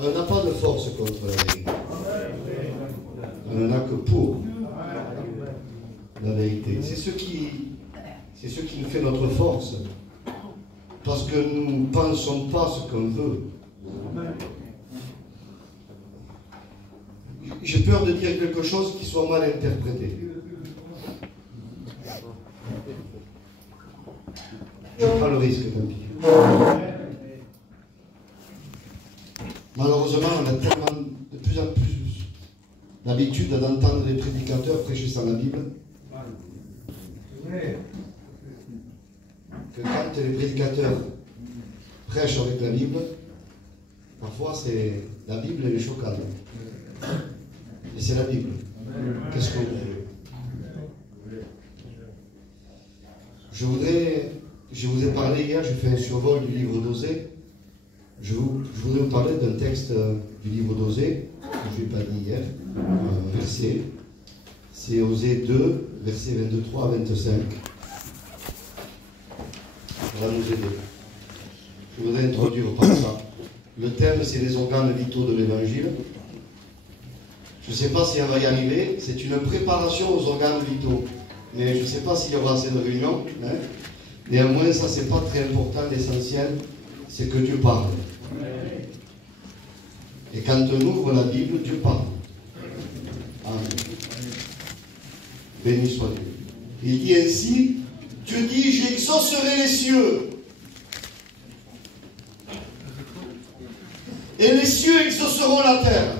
On n'a pas de force contre la vérité. On n'en a que pour la vérité. C'est ce qui nous fait notre force. Parce que nous ne pensons pas ce qu'on veut. J'ai peur de dire quelque chose qui soit mal interprété. Je prends le risque, tant pis. Malheureusement, on a tellement de plus en plus l'habitude d'entendre les prédicateurs prêcher sans la Bible que quand les prédicateurs prêchent avec la Bible, parfois c'est la Bible et les chocages. Et c'est la Bible. Qu'est-ce qu'on veut? Je vous ai parlé hier, j'ai fait un survol du livre d'Osée. Je voudrais vous parler d'un texte du livre d'Osée, que je n'ai pas dit hier, un verset. C'est Osée 2, versets 23 à 25. Ça va nous aider. Je voudrais introduire par ça. Le thème, c'est les organes vitaux de l'Évangile. Je ne sais pas si on va y arriver. C'est une préparation aux organes vitaux. Mais je ne sais pas s'il y aura assez de réunions. Hein. Néanmoins, ça, c'est pas très important. L'essentiel, c'est que Dieu parle. Et quand on ouvre la Bible, Dieu parle. Amen. Béni soit Dieu. Il dit ainsi, Dieu dit, j'exaucerai les cieux. Et les cieux exauceront la terre.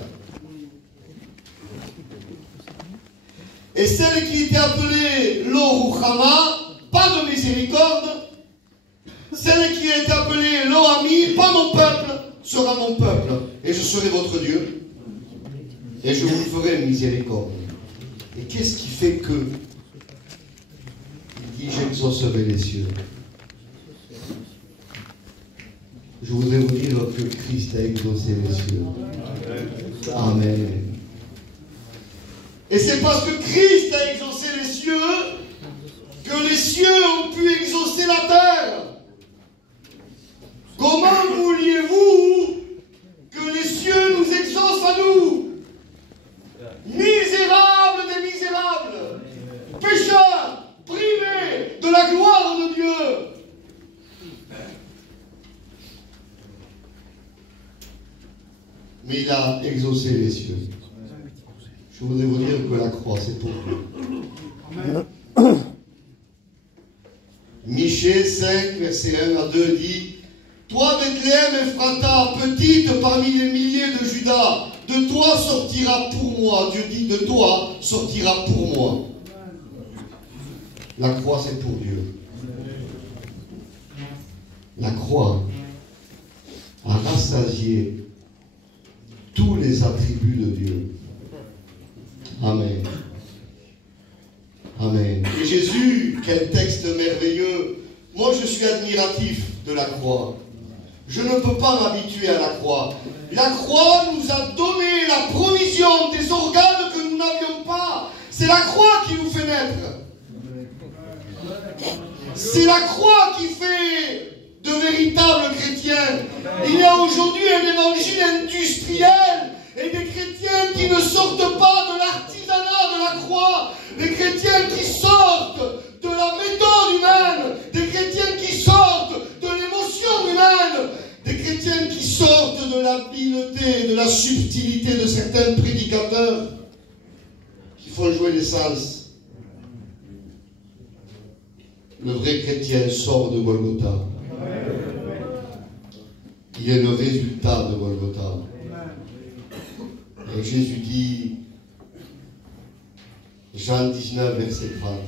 Et celle qui était appelée Lo-Ruchama, pas de miséricorde, celle qui est appelée Lo-Ami, pas mon peuple, sera mon peuple. Et je serai votre Dieu. Et je vous ferai miséricorde. Et qu'est-ce qui fait que il dit j'exaucerai les cieux? Je voudrais vous dire que Christ a exaucé les cieux. Amen. Et c'est parce que Christ a exaucé les cieux que les cieux ont pu exaucer la terre. Comment vouliez-vous que les cieux nous exaucent à nous? Misérables des misérables, pécheurs, privés de la gloire de Dieu. Mais il a exaucé les cieux. Je voudrais vous dire que la croix, c'est pour Dieu. Michée 5, verset 1 à 2 dit, toi, Bethléem Ephrata, petite parmi les milliers de Juda, de toi sortira pour moi. Dieu dit, de toi sortira pour moi. La croix, c'est pour Dieu. La croix a rassasié tous les attributs de Dieu. Amen. Amen. Et Jésus, quel texte merveilleux. Moi, je suis admiratif de la croix. Je ne peux pas m'habituer à la croix. La croix nous a donné la provision des organes que nous n'avions pas. C'est la croix qui nous fait naître. C'est la croix qui fait de véritables chrétiens. Il y a aujourd'hui un évangile industriel et des chrétiens qui ne sortent pas de l'artisanat de la croix. Des chrétiens qui sortent de la méthode humaine. Des chrétiens qui sortent de l'émotion humaine. Des chrétiens qui sortent de l'habileté, de la subtilité de certains prédicateurs qui font jouer les sens. Le vrai chrétien sort de Golgotha. Il est le résultat de Golgotha. Et Jésus dit, Jean 19, verset 30,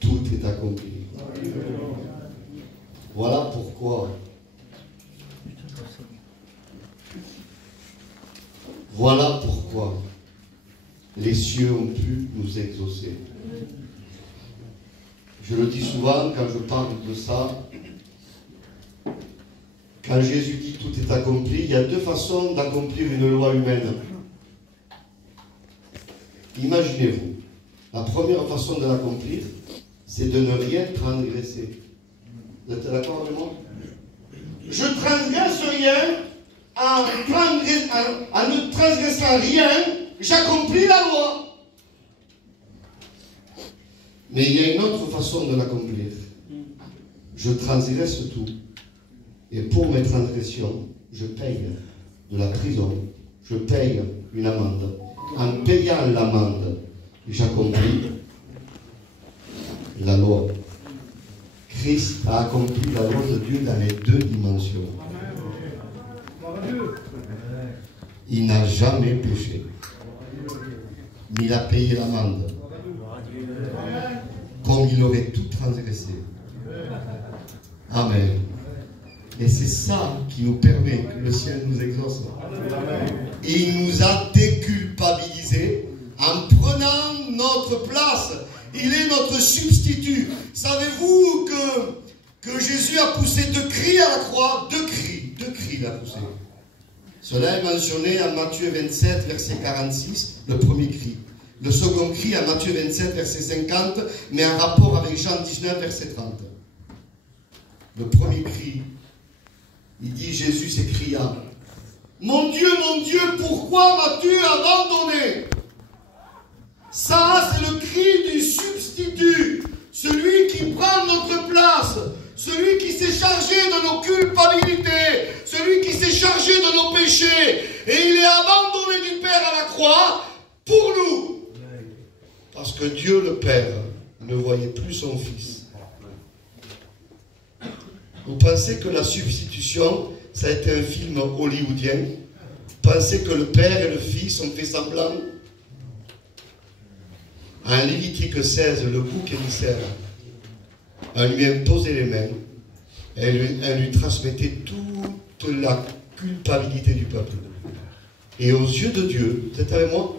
tout est accompli. Voilà pourquoi. Voilà pourquoi les cieux ont pu nous exaucer. Je le dis souvent quand je parle de ça. Quand Jésus dit tout est accompli, il y a deux façons d'accomplir une loi humaine. Imaginez-vous, la première façon de l'accomplir, c'est de ne rien transgresser. Vous êtes d'accord avec moi? Je transgresse rien, en ne transgressant rien, j'accomplis la loi. Mais il y a une autre façon de l'accomplir. Je transgresse tout. Et pour mes transgressions, je paye de la prison. Je paye une amende. En payant l'amende, j'accomplis la loi. Christ a accompli la loi de Dieu dans les deux dimensions. Il n'a jamais péché. Mais il a payé l'amende. Comme il aurait tout transgressé. Amen. Et c'est ça qui nous permet que le ciel nous exauce. Il nous a déculpabilisés en prenant notre place. Il est notre substitut. Savez-vous que Jésus a poussé 2 cris à la croix? 2 cris il a poussé. Cela est mentionné en Matthieu 27, verset 46, le premier cri. Le second cri à Matthieu 27, verset 50, mais en rapport avec Jean 19, verset 30. Le premier cri, il dit, Jésus s'écria, mon Dieu, pourquoi m'as-tu abandonné? Ça, c'est le cri du substitut, celui qui prend notre place, celui qui s'est chargé de nos culpabilités, celui qui s'est chargé de nos péchés, et il est abandonné du Père à la croix pour nous. Parce que Dieu le Père ne voyait plus son Fils. Vous pensez que la substitution, ça a été un film hollywoodien? Vous pensez que le Père et le Fils ont fait semblant? En Lévitique 16, le bouc émissaire, elle lui imposait les mains, elle lui transmettait toute la culpabilité du peuple. Et aux yeux de Dieu, vous êtes avec moi?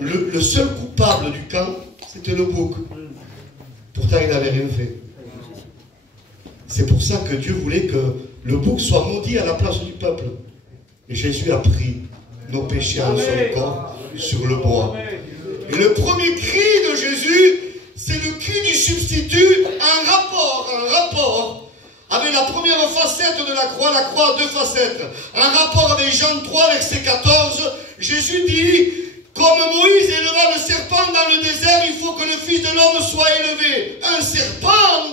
Le seul coupable du camp, c'était le bouc. Pourtant, il n'avait rien fait. C'est pour ça que Dieu voulait que le bouc soit maudit à la place du peuple. Et Jésus a pris nos péchés en son corps sur le bois. Et le premier cri de Jésus, c'est le cri du substitut en rapport avec la première facette de la croix a 2 facettes. En rapport avec Jean 3, verset 14, Jésus dit, comme Moïse éleva le serpent dans le désert, il faut que le Fils de l'homme soit élevé. Un serpent.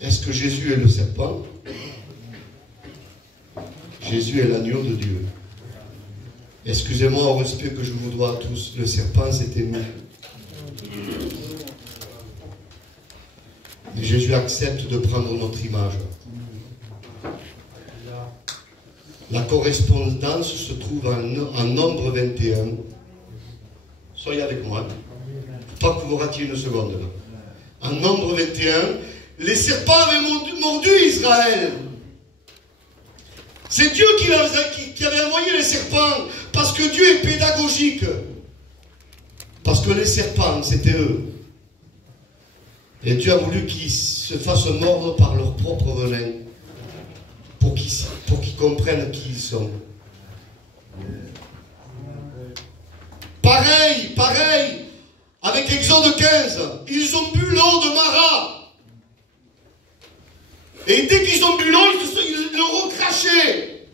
Est-ce que Jésus est le serpent? Jésus est l'agneau de Dieu. Excusez-moi au respect que je vous dois à tous. Le serpent, c'était nous. Mais Jésus accepte de prendre notre image. La correspondance se trouve en Nombre 21. Soyez avec moi. Pas que vous ratiez une seconde là. En Nombre 21, les serpents avaient mordu Israël. C'est Dieu qui avait envoyé les serpents, parce que Dieu est pédagogique. Parce que les serpents, c'était eux. Et Dieu a voulu qu'ils se fassent mordre par leur propre venin, pour qu'ils comprennent qui ils sont. Pareil, avec Exode 15, ils ont bu l'eau de Mara. Et dès qu'ils ont bu l'eau, ils le recrachaient.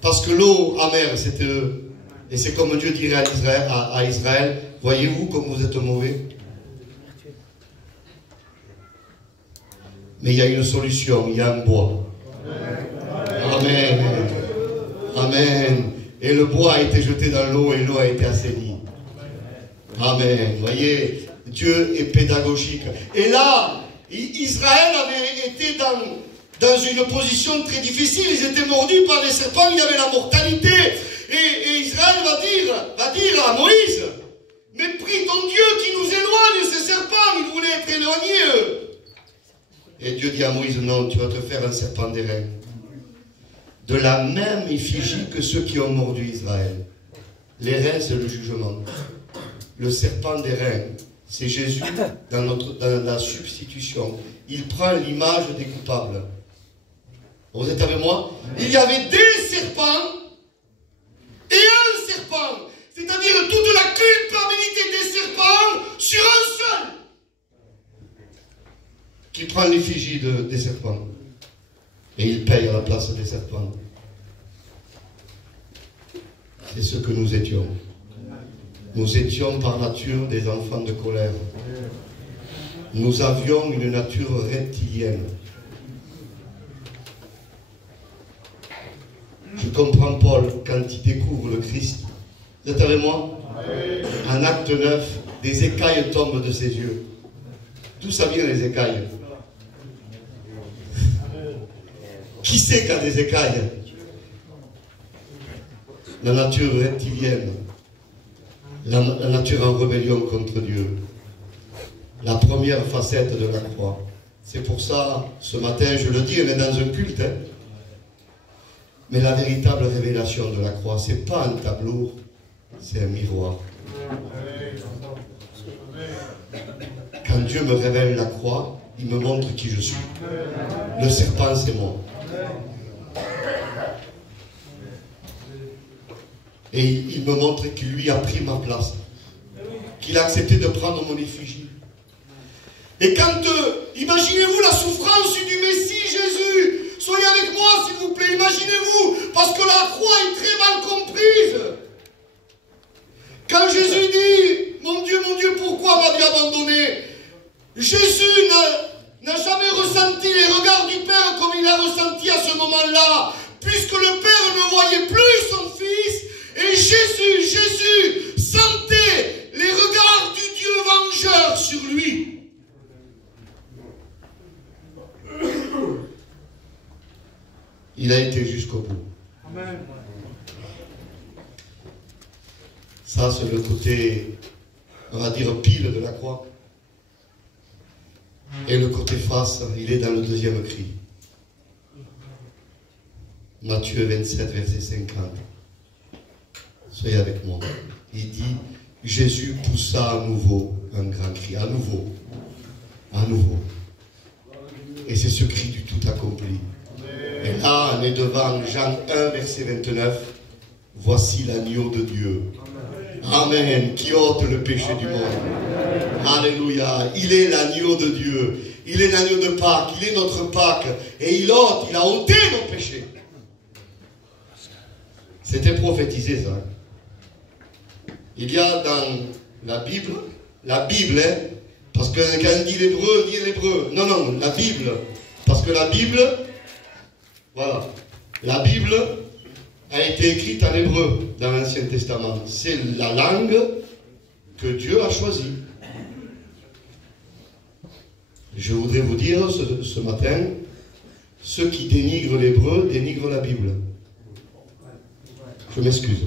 Parce que l'eau amère, c'était eux. Et c'est comme Dieu dirait à Israël, voyez-vous comme vous êtes mauvais? Mais il y a une solution, il y a un bois. Amen. Amen. Et le bois a été jeté dans l'eau et l'eau a été assainie. Amen. Voyez, Dieu est pédagogique. Et là, Israël avait été dans une position très difficile. Ils étaient mordus par les serpents, il y avait la mortalité. Et Israël va dire à Moïse, mais prie ton Dieu qui nous éloigne ces serpents. Ils voulaient être éloignés, eux. Et Dieu dit à Moïse, non, tu vas te faire un serpent d'airain. De la même effigie que ceux qui ont mordu Israël. Les reins, c'est le jugement. Le serpent d'airain, c'est Jésus dans la substitution. Il prend l'image des coupables. Vous êtes avec moi? Il y avait des serpents et un serpent. C'est-à-dire toute la culpabilité des serpents prend l'effigie des serpents. Et il paye à la place des serpents. C'est ce que nous étions. Nous étions par nature des enfants de colère. Nous avions une nature reptilienne. Je comprends Paul quand il découvre le Christ. Vous êtes avec moi? En acte 9, des écailles tombent de ses yeux. D'où ça vient les écailles? Qui c'est qui a des écailles? La nature reptilienne. La nature en rébellion contre Dieu. La première facette de la croix. C'est pour ça, ce matin, je le dis, on est dans un culte. Hein. Mais la véritable révélation de la croix, ce n'est pas un tableau, c'est un miroir. Quand Dieu me révèle la croix, il me montre qui je suis. Le serpent, c'est moi. Et il me montre qu'il lui a pris ma place. Qu'il a accepté de prendre mon effigie. Et quand, imaginez-vous la souffrance du Messie Jésus. Soyez avec moi, s'il vous plaît, imaginez-vous. Parce que la croix est très mal comprise. Quand Jésus dit, mon Dieu, pourquoi m'as-tu abandonné? Jésus n'a jamais ressenti les regards du Père comme il a ressenti à ce moment-là. Puisque le Père ne voyait plus son Fils. Et Jésus sentait les regards du Dieu vengeur sur lui. Il a été jusqu'au bout. Amen. Ça, c'est le côté, on va dire, pile de la croix. Et le côté face, il est dans le deuxième cri. Matthieu 27, verset 50. Soyez avec moi. Il dit, Jésus poussa à nouveau un grand cri. À nouveau. À nouveau. Et c'est ce cri du tout accompli. Et là, on est devant Jean 1, verset 29. Voici l'agneau de Dieu. Amen. Qui ôte le péché du monde. Alléluia. Il est l'agneau de Dieu. Il est l'agneau de Pâques. Il est notre Pâques. Et il a ôté nos péchés. C'était prophétisé, ça. Il y a dans la Bible, hein, parce que quand on dit l'hébreu, non, la Bible, parce que la Bible, voilà, la Bible a été écrite en hébreu dans l'Ancien Testament. C'est la langue que Dieu a choisie. Je voudrais vous dire ce matin, ceux qui dénigrent l'hébreu dénigrent la Bible. Je m'excuse.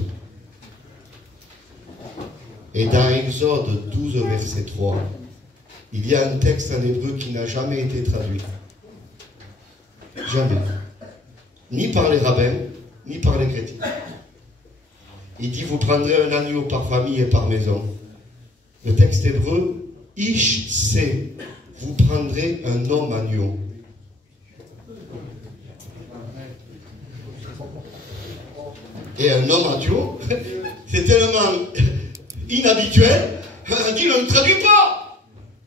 Et dans Exode 12, verset 3, il y a un texte en hébreu qui n'a jamais été traduit. Jamais. Ni par les rabbins, ni par les chrétiens. Il dit, vous prendrez un agneau par famille et par maison. Le texte hébreu, Ish se, vous prendrez un homme agneau. Et un homme agneau, c'est tellement inhabituel, on dit, on ne traduit pas.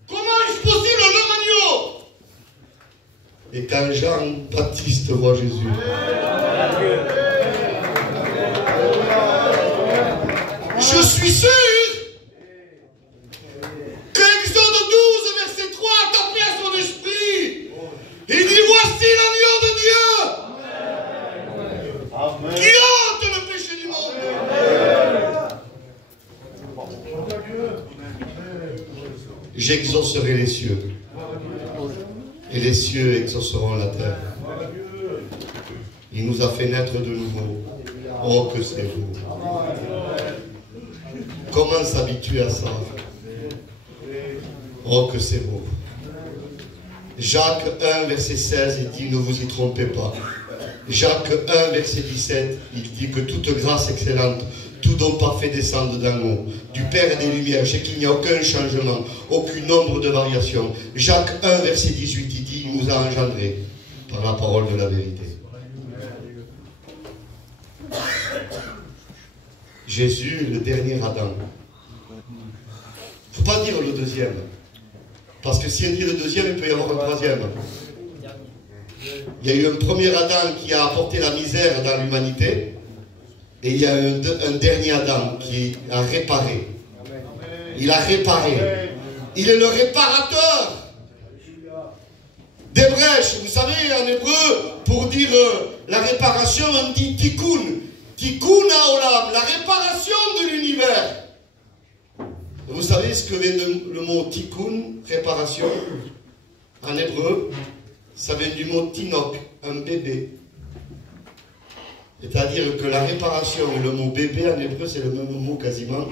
Comment est-ce possible un homme agneau? Et quand Jean-Baptiste voit Jésus, je suis sûr qu'Exode 12, verset 3 a tapé à son esprit. Il dit, voici l'agneau de Dieu. Amen. Qui ôte le péché du monde. J'exaucerai les cieux. Et les cieux exauceront la terre. Il nous a fait naître de nouveau. Oh, que c'est beau. Comment s'habituer à ça? Oh, que c'est beau. Jacques 1, verset 16, il dit, ne vous y trompez pas. Jacques 1, verset 17, il dit que toute grâce excellente, tout don parfait descende d'en haut, du Père et des Lumières, je sais qu'il n'y a aucun changement, aucun nombre de variations. Jacques 1, verset 18, il dit, il nous a engendrés par la parole de la vérité. Jésus, le dernier Adam. Il ne faut pas dire le deuxième. Parce que si on dit le deuxième, il peut y avoir un troisième. Il y a eu un premier Adam qui a apporté la misère dans l'humanité. Et il y a un dernier Adam qui a réparé. Il a réparé. Il est le réparateur des brèches. Vous savez, en hébreu, pour dire la réparation, on dit tikkun. Tikkun haolam, la réparation de l'univers. Vous savez ce que vient le mot tikkun, réparation? En hébreu, ça vient du mot tinok, un bébé. C'est-à-dire que la réparation et le mot bébé en hébreu, c'est le même mot quasiment.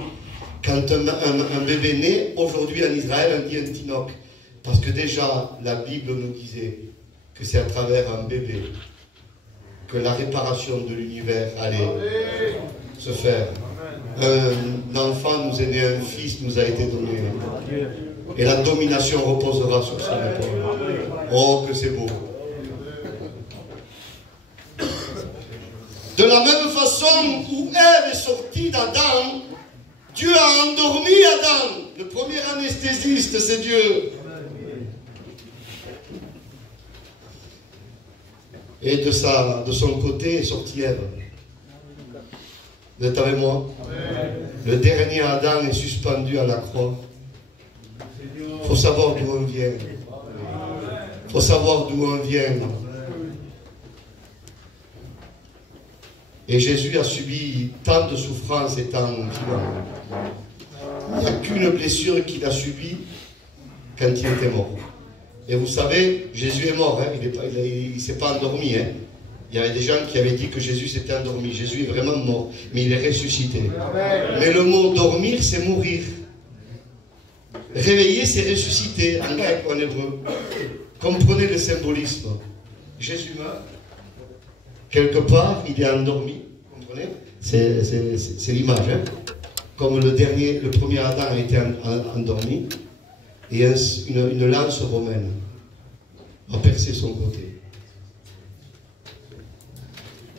Quand un bébé naît, aujourd'hui en Israël, on dit un tinok. Parce que déjà, la Bible nous disait que c'est à travers un bébé que la réparation de l'univers allait se faire. Un enfant nous est né, un fils nous a été donné. Et la domination reposera sur son épaule. Oh, que c'est beau. De la même façon où Ève est sortie d'Adam, Dieu a endormi Adam. Le premier anesthésiste, c'est Dieu. Et de son côté est sortie Ève. Vous êtes avec moi? Le dernier Adam est suspendu à la croix. Il faut savoir d'où on vient. Il faut savoir d'où on vient. Et Jésus a subi tant de souffrances étant vivant. Il n'y a qu'une blessure qu'il a subie quand il était mort. Et vous savez, Jésus est mort, hein. Il ne s'est pas endormi. Hein. Il y avait des gens qui avaient dit que Jésus s'était endormi. Jésus est vraiment mort, mais il est ressuscité. Mais le mot dormir, c'est mourir. Réveiller, c'est ressusciter, en grec ou en hébreu. Comprenez le symbolisme. Jésus meurt. Quelque part, il est endormi. Vous comprenez? C'est l'image. Hein? Comme le premier Adam a été endormi, et une lance romaine a percé son côté.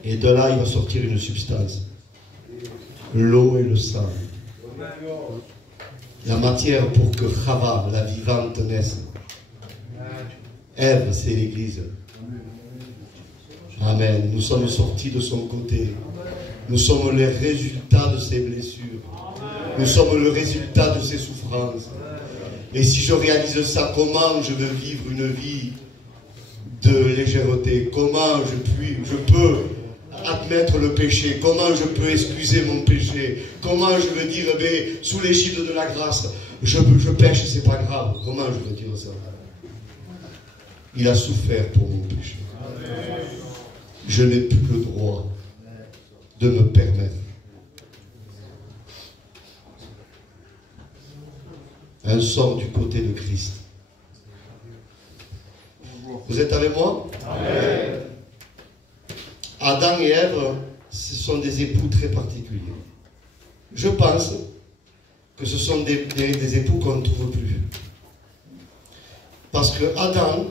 Et de là, il va sortir une substance. L'eau et le sang. La matière pour que Chava, la vivante, naisse. Ève, c'est l'Église. Amen. Nous sommes sortis de son côté. Nous sommes les résultats de ses blessures. Nous sommes le résultat de ses souffrances. Et si je réalise ça, comment je veux vivre une vie de légèreté? Comment je peux admettre le péché? Comment je peux excuser mon péché? Comment je veux dire, sous l'égide de la grâce, je pêche, c'est pas grave. Comment je veux dire ça? Il a souffert pour mon péché. Je n'ai plus le droit de me permettre. Un sort du côté de Christ. Vous êtes avec moi? Amen. Adam et Ève, ce sont des époux très particuliers. Je pense que ce sont des époux qu'on ne trouve plus. Parce que Adam,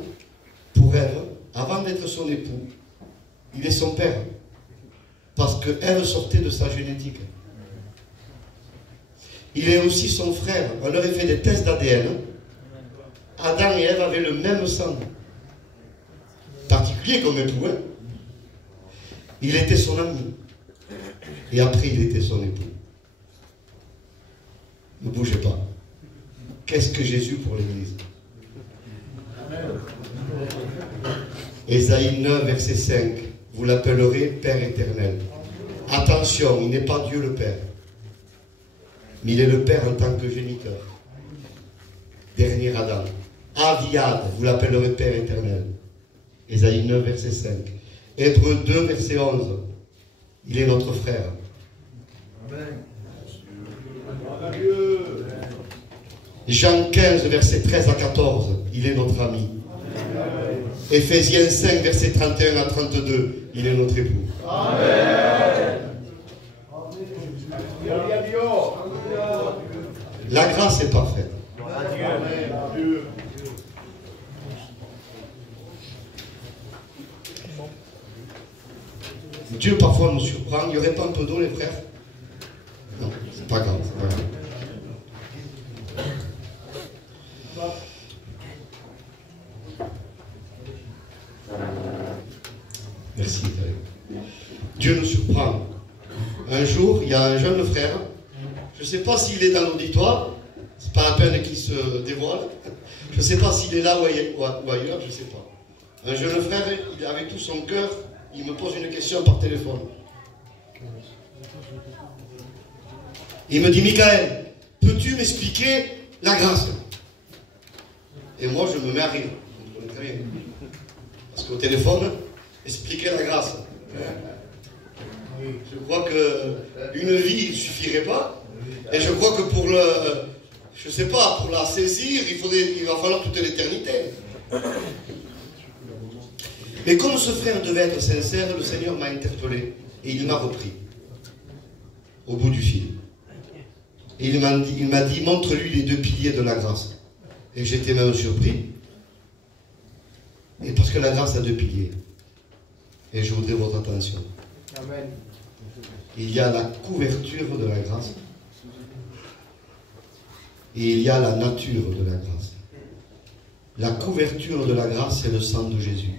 pour Ève, avant d'être son époux, il est son père. Parce que Ève sortait de sa génétique. Il est aussi son frère. On leur a fait des tests d'ADN. Adam et Ève avaient le même sang. Particulier comme époux. Hein? Il était son ami. Et après, il était son époux. Ne bougez pas. Qu'est-ce que Jésus pour l'Église? Ésaïe 9, verset 5. Vous l'appellerez Père éternel. Attention, il n'est pas Dieu le Père. Mais il est le Père en tant que géniteur. Dernier Adam. Aviad, vous l'appellerez Père éternel. Ésaïe 9, verset 5. Hébreux 2, verset 11. Il est notre frère. Amen. Jean 15, verset 13 à 14. Il est notre ami. Amen. Éphésiens 5, verset 31 à 32. Il est notre époux. Amen. La grâce est parfaite. Dieu parfois nous surprend. Il n'y aurait pas un peu d'eau, les frères? Non, c'est pas grave, c'est pas grave. Dieu nous surprend. Un jour, il y a un jeune frère, je ne sais pas s'il est dans l'auditoire, c'est pas la peine qu'il se dévoile, je ne sais pas s'il est là ou ailleurs, je ne sais pas. Un jeune frère, avec tout son cœur, il me pose une question par téléphone. Il me dit, Michael, peux-tu m'expliquer la grâce? Et moi, je me mets à rire. Vous comprenez très bien. Parce qu'au téléphone, expliquer la grâce. Je crois qu'une vie ne suffirait pas. Et je crois que pour je sais pas, pour la saisir, il va falloir toute l'éternité. Mais comme ce frère devait être sincère, le Seigneur m'a interpellé et il m'a repris au bout du fil. Et il m'a dit, montre-lui les 2 piliers de la grâce. Et j'étais même surpris. Et parce que la grâce a 2 piliers. Et je voudrais votre attention. Amen. Il y a la couverture de la grâce. Et il y a la nature de la grâce. La couverture de la grâce, c'est le sang de Jésus.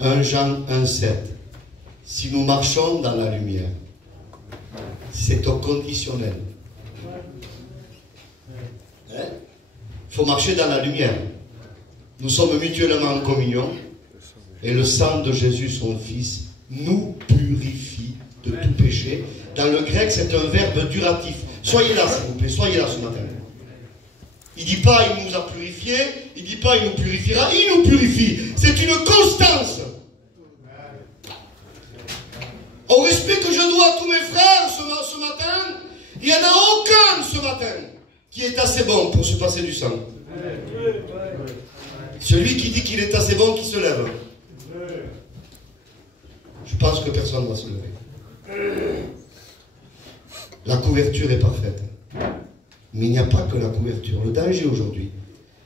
1 Jean 1,7. Si nous marchons dans la lumière, c'est au conditionnel. Il faut marcher dans la lumière. Nous sommes mutuellement en communion. Et le sang de Jésus, son Fils, nous purifie de tout péché. Dans le grec, c'est un verbe duratif. Soyez là, s'il vous plaît. Soyez là ce matin. Il ne dit pas il nous a purifiés, il ne dit pas il nous purifiera, il nous purifie. C'est une constance. Au respect que je dois à tous mes frères ce matin, il n'y en a aucun ce matin qui est assez bon pour se passer du sang. Celui qui dit qu'il est assez bon, qui se lève. Je pense que personne ne va se lever. La couverture est parfaite. Mais il n'y a pas que la couverture. Le danger aujourd'hui,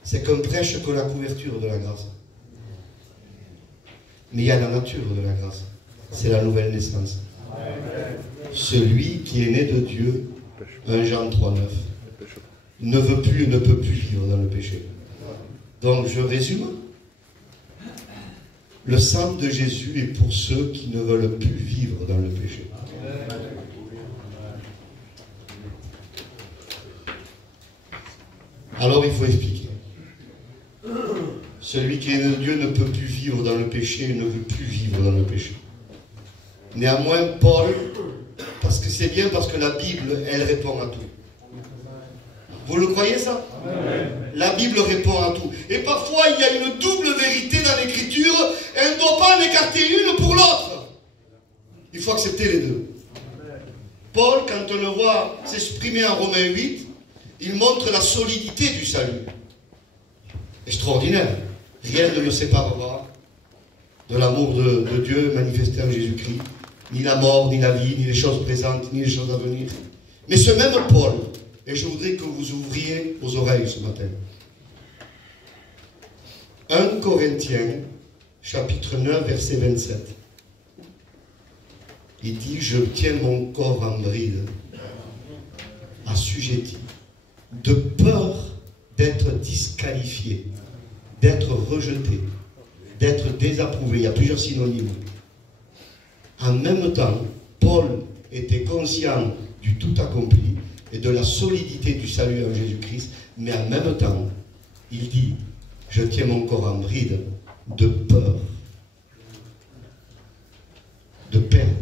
c'est qu'on prêche que la couverture de la grâce. Mais il y a la nature de la grâce. C'est la nouvelle naissance. Celui qui est né de Dieu, 1 Jean 3,9, ne veut plus et ne peut plus vivre dans le péché. Donc je résume. Le sang de Jésus est pour ceux qui ne veulent plus vivre dans le péché. Alors il faut expliquer. Celui qui est né de Dieu ne peut plus vivre dans le péché et ne veut plus vivre dans le péché. Néanmoins, Paul, parce que c'est bien, parce que la Bible, elle répond à tout. Vous le croyez ça? La Bible répond à tout. Et parfois, il y a une double vérité dans l'Écriture, et elle ne doit pas en écarter une pour l'autre. Il faut accepter les deux. Paul, quand on le voit s'exprimer en Romains 8, il montre la solidité du salut. Extraordinaire. Rien ne le séparera de l'amour de Dieu manifesté en Jésus-Christ. Ni la mort, ni la vie, ni les choses présentes, ni les choses à venir. Mais ce même Paul, et je voudrais que vous ouvriez vos oreilles ce matin. 1 Corinthiens, chapitre 9, verset 27. Il dit, je tiens mon corps en bride, assujetti, de peur d'être disqualifié, d'être rejeté, d'être désapprouvé. Il y a plusieurs synonymes. En même temps, Paul était conscient du tout accompli et de la solidité du salut en Jésus-Christ, mais en même temps, il dit, je tiens mon corps en bride de peur de perdre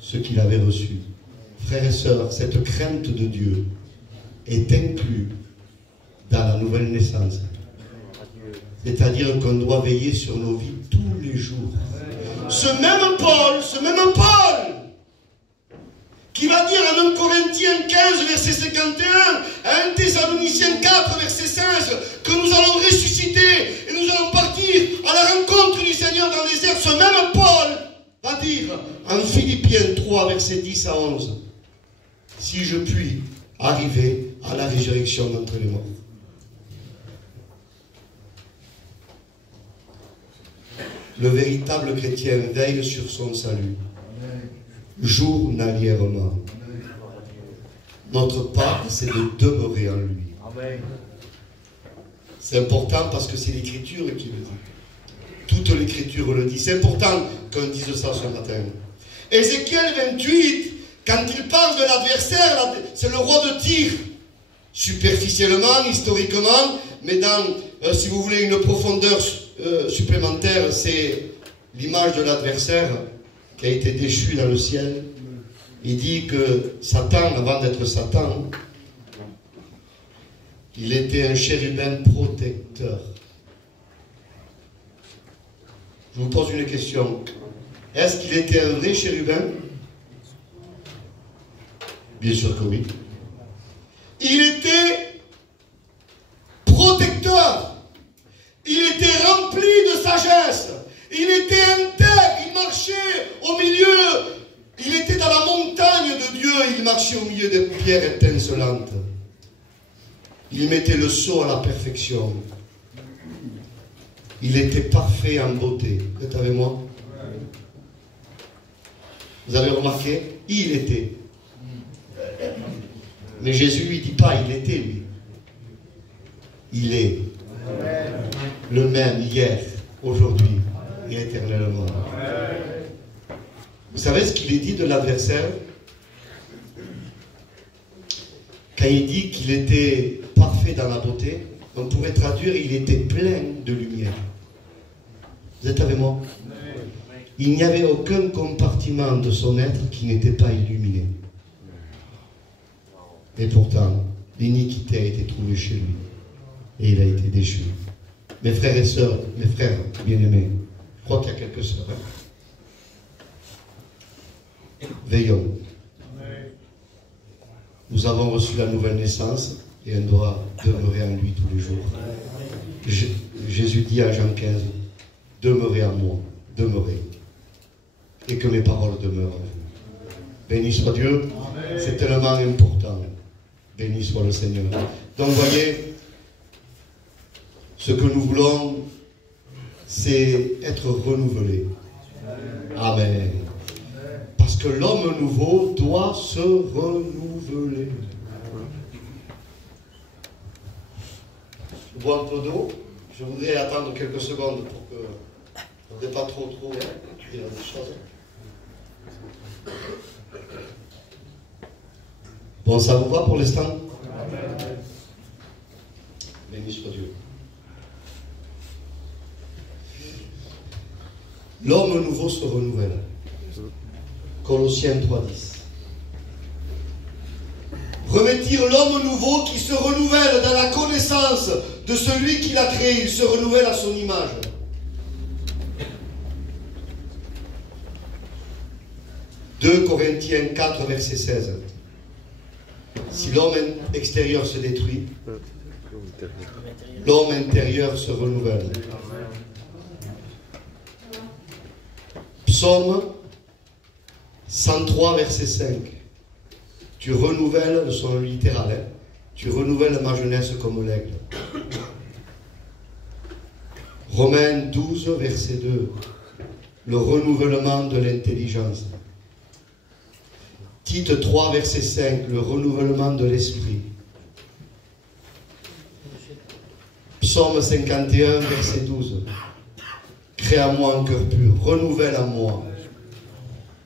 ce qu'il avait reçu. Frères et sœurs, cette crainte de Dieu est inclue dans la nouvelle naissance. C'est-à-dire qu'on doit veiller sur nos vies tous les jours. Ce même Paul, qui va dire en 1 Corinthiens 15, verset 51, à 1 Thessaloniciens 4, verset 16, que nous allons ressusciter et nous allons partir à la rencontre du Seigneur dans les airs. Ce même Paul va dire en Philippiens 3, verset 10 à 11, si je puis arriver à la résurrection d'entre les morts. Le véritable chrétien veille sur son salut, journalièrement. Notre part, c'est de demeurer en lui. C'est important parce que c'est l'Écriture qui le dit. Toute l'Écriture le dit. C'est important qu'on dise ça ce matin. Ézéchiel 28, quand il parle de l'adversaire, c'est le roi de Tyr. Superficiellement, historiquement, mais dans, si vous voulez, une profondeur supplémentaire, c'est l'image de l'adversaire qui a été déchu dans le ciel. Il dit que Satan, avant d'être Satan, il était un chérubin protecteur. Je vous pose une question. Est-ce qu'il était un vrai chérubin? Bien sûr que oui. Il était protecteur. Il était rempli de sagesse. Il était intègre. Il marchait au milieu. Il était dans la montagne de Dieu. Il marchait au milieu des pierres étincelantes. Il mettait le sceau à la perfection. Il était parfait en beauté. Vous êtes avec moi? Vous avez remarqué? Il était. Mais Jésus lui dit pas il était, lui. Il est. Le même hier, aujourd'hui et éternellement. Vous savez ce qu'il est dit de l'adversaire? Quand il dit qu'il était parfait dans la beauté, on pourrait traduire il était plein de lumière. Vous êtes avec moi? Il n'y avait aucun compartiment de son être qui n'était pas illuminé. Et pourtant, l'iniquité a été trouvée chez lui. Et il a été déchu. Mes frères et sœurs, mes frères bien-aimés, je crois qu'il y a quelques sœurs. Veillons. Nous avons reçu la nouvelle naissance et on doit demeurer en lui tous les jours. Jésus dit à Jean 15, demeurez en moi, demeurez. Et que mes paroles demeurent en vous. Béni soit Dieu, c'est tellement important. Béni soit le Seigneur. Donc voyez, ce que nous voulons, c'est être renouvelé. Amen. Parce que l'homme nouveau doit se renouveler. Je bois un peu d'eau. Je voudrais attendre quelques secondes pour que on n'ait pas trop écrire des choses. Bon, ça vous va pour l'instant? Béni soit Dieu. L'homme nouveau se renouvelle. Colossiens 3:10. Revêtir l'homme nouveau qui se renouvelle dans la connaissance de celui qui l'a créé. Il se renouvelle à son image. « 2 Corinthiens 4, verset 16. Si l'homme extérieur se détruit, l'homme intérieur se renouvelle. » Psaume 103, verset 5. Tu renouvelles, le son littéral, hein, tu renouvelles ma jeunesse comme l'aigle. Romains 12, verset 2. Le renouvellement de l'intelligence. Tite 3, verset 5. Le renouvellement de l'esprit. Psaume 51, verset 12. Crée en moi un cœur pur, renouvelle en moi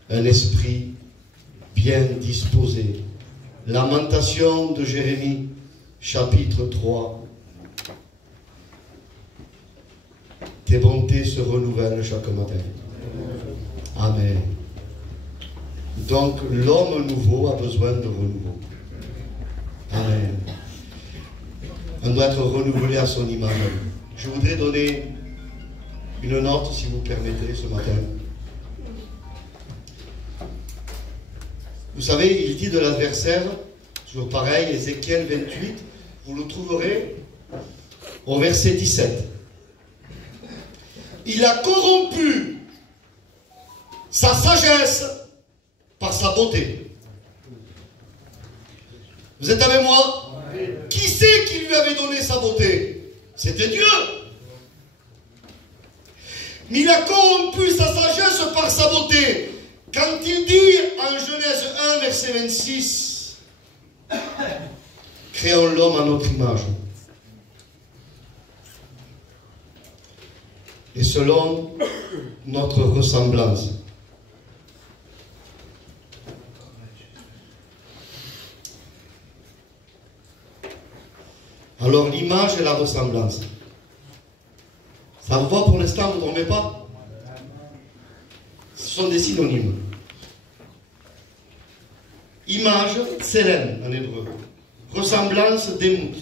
un esprit bien disposé. Lamentation de Jérémie, chapitre 3. Tes bontés se renouvellent chaque matin. Amen. Donc l'homme nouveau a besoin de renouveau. Amen. On doit être renouvelé à son image. Je voudrais donner une note, si vous permettez, ce matin. Vous savez, il dit de l'adversaire, toujours pareil, Ézéchiel 28, vous le trouverez au verset 17. Il a corrompu sa sagesse par sa beauté. Vous êtes avec moi? Qui c'est qui lui avait donné sa beauté? C'était Dieu. Mais il a corrompu sa sagesse par sa beauté. Quand il dit en Genèse 1, verset 26, créons l'homme à notre image. Et selon notre ressemblance. Alors l'image et la ressemblance. Ça vous va pour l'instant, vous ne trompez pas? Ce sont des synonymes. Image, tselem en hébreu. Ressemblance, démout.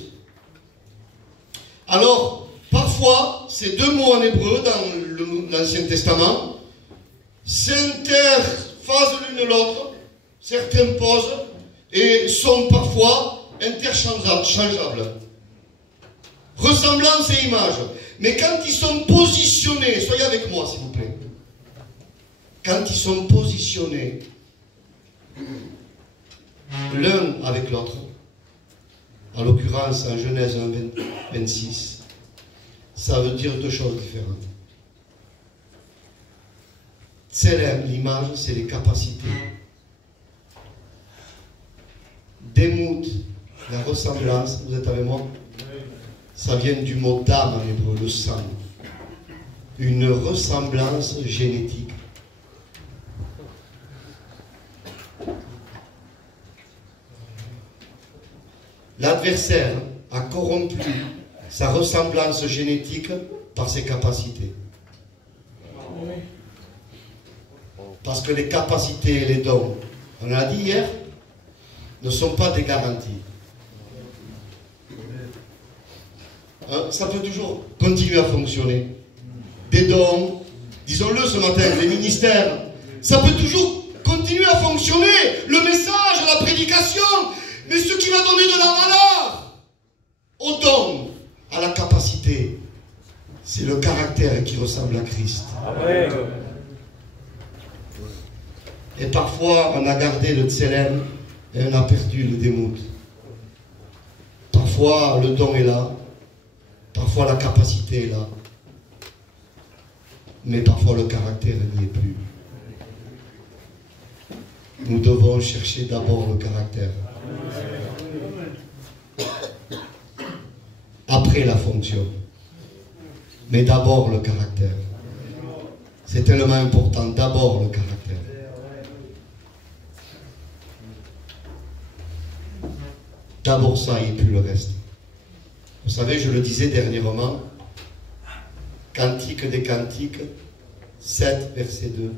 Alors, parfois, ces deux mots en hébreu dans l'Ancien Testament s'interphasent l'une l'autre, certains posent et sont parfois interchangeables. Ressemblance et image. Mais quand ils sont positionnés, soyez avec moi s'il vous plaît, quand ils sont positionnés l'un avec l'autre, en l'occurrence en Genèse 1, 26, ça veut dire deux choses différentes. Tselem, l'image, c'est les capacités. Démout, la ressemblance, vous êtes avec moi? Ça vient du mot d'âme en hébreu, le sang. Une ressemblance génétique. L'adversaire a corrompu sa ressemblance génétique par ses capacités. Parce que les capacités et les dons, on l'a dit hier, ne sont pas des garanties. Ça peut toujours continuer à fonctionner. Des dons, disons-le ce matin, des ministères, ça peut toujours continuer à fonctionner. Le message, la prédication, mais ce qui va donner de la valeur au don, à la capacité, c'est le caractère qui ressemble à Christ. Amen. Et parfois, on a gardé le tselem et on a perdu le démout. Parfois, le don est là. Parfois, la capacité est là. Mais parfois, le caractère n'y est plus. Nous devons chercher d'abord le caractère. Après la fonction. Mais d'abord le caractère. C'est tellement important. D'abord le caractère. D'abord ça et puis le reste. Vous savez, je le disais dernièrement, Cantique des Cantiques, 7, verset 2.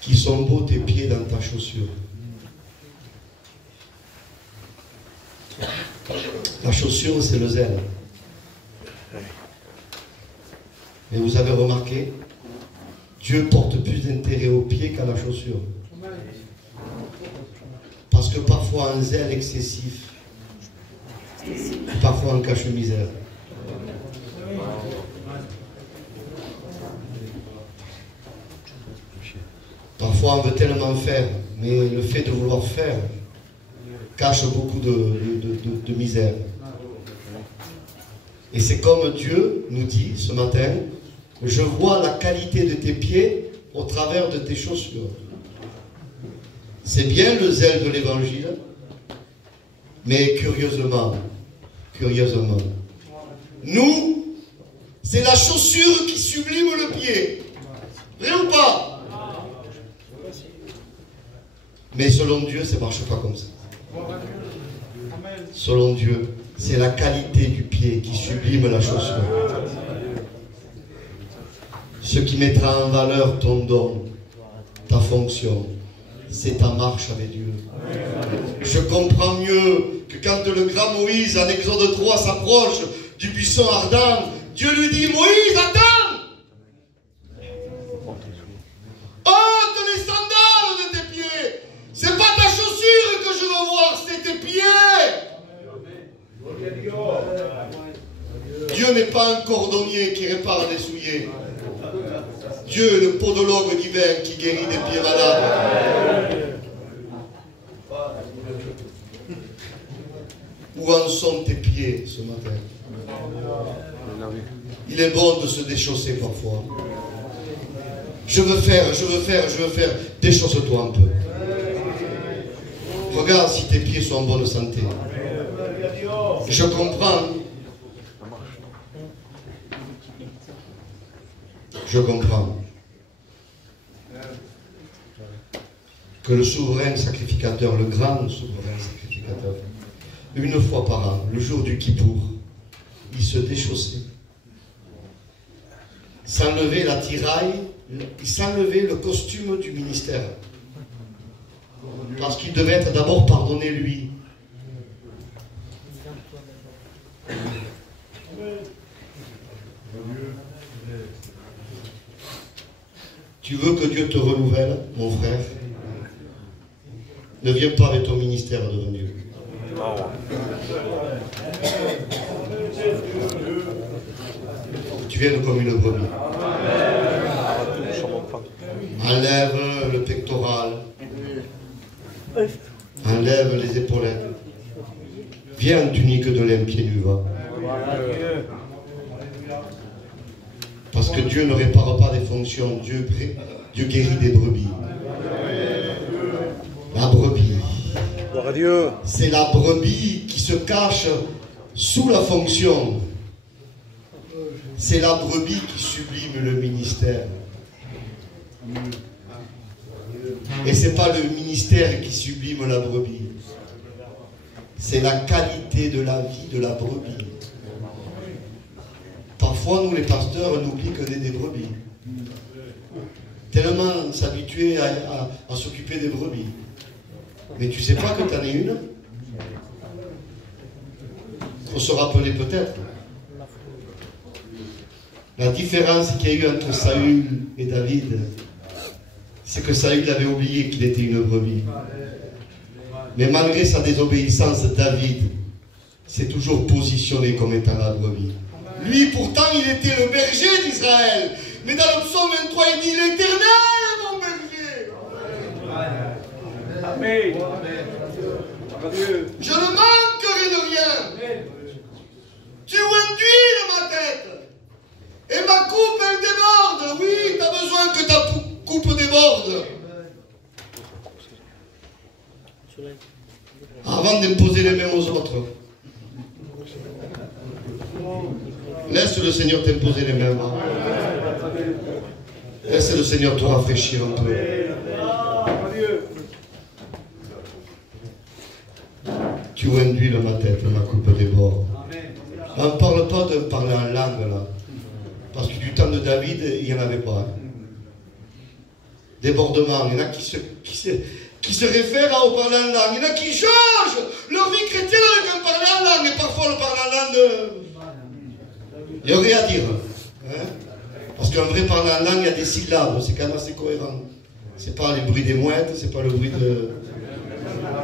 Qui sont beaux tes pieds dans ta chaussure. La chaussure, c'est le zèle. Et vous avez remarqué, Dieu porte plus d'intérêt aux pieds qu'à la chaussure. Parce que parfois un zèle excessif, parfois un cache-misère. Parfois on veut tellement faire, mais le fait de vouloir faire cache beaucoup de misère. Et c'est comme Dieu nous dit ce matin, je vois la qualité de tes pieds au travers de tes chaussures. C'est bien le zèle de l'évangile, mais curieusement, nous, c'est la chaussure qui sublime le pied. Vrai ou pas? Mais selon Dieu, ça ne marche pas comme ça. Selon Dieu, c'est la qualité du pied qui sublime la chaussure. Ce qui mettra en valeur ton don, ta fonction, c'est ta marche avec Dieu. Je comprends mieux que quand le grand Moïse, en Exode 3, s'approche du buisson ardent, Dieu lui dit, Moïse, attends! Ôte les sandales de tes pieds! C'est pas ta chaussure que je veux voir, c'est tes pieds! Dieu n'est pas un cordonnier qui répare des souliers. Dieu est le podologue divin qui guérit des pieds malades. Où en sont tes pieds ce matin? Il est bon de se déchausser parfois. Je veux faire. Déchausse-toi un peu. Regarde si tes pieds sont en bonne santé. Je comprends. que le souverain sacrificateur, le grand souverain sacrificateur, une fois par an, le jour du Kippour, il se déchaussait, s'enlevait la tiraille, il s'enlevait le costume du ministère. Parce qu'il devait être d'abord pardonné lui. Tu veux que Dieu te renouvelle, mon frère? Ne viens pas avec ton ministère devant Dieu. Tu viens comme une brebis. Enlève le pectoral. Enlève les épaulettes. Viens en tunique de laine, pieds nus, va. Parce que Dieu ne répare pas des fonctions. Dieu guérit des brebis. La brebis. C'est la brebis qui se cache sous la fonction. C'est la brebis qui sublime le ministère. Et ce n'est pas le ministère qui sublime la brebis. C'est la qualité de la vie de la brebis. Parfois, nous les pasteurs, on oublie qu'on est des brebis. Tellement s'habituer à s'occuper des brebis. Mais tu ne sais pas que tu en es une? Il faut se rappeler peut-être. La différence qu'il y a eu entre Saül et David, c'est que Saül avait oublié qu'il était une brebis. Mais malgré sa désobéissance, David s'est toujours positionné comme étant la brebis. Lui, pourtant, il était le berger d'Israël. Mais dans le psaume 23, il dit l'Éternel, mon berger. Amen. Je ne manquerai de rien. Tu induis ma tête. Et ma coupe, elle déborde. Oui, tu as besoin que ta coupe déborde. Avant d'imposer les mains aux autres. Laisse le Seigneur t'imposer les mains. Laisse le Seigneur te rafraîchir un peu. Tu induis ma tête, ma coupe déborde. On ne parle pas de parler en langue là. Parce que du temps de David, il n'y en avait pas. Hein. Débordement. Il y en a qui se réfèrent au parler en langue. Il y en a qui changent leur vie chrétienne avec un parler en langue. Et parfois le parler en langue, il n'y a rien à dire. Hein. Parce qu'un vrai parler en langue, il y a des syllabes. C'est quand même assez cohérent. C'est pas les bruits des mouettes, c'est pas le bruit de...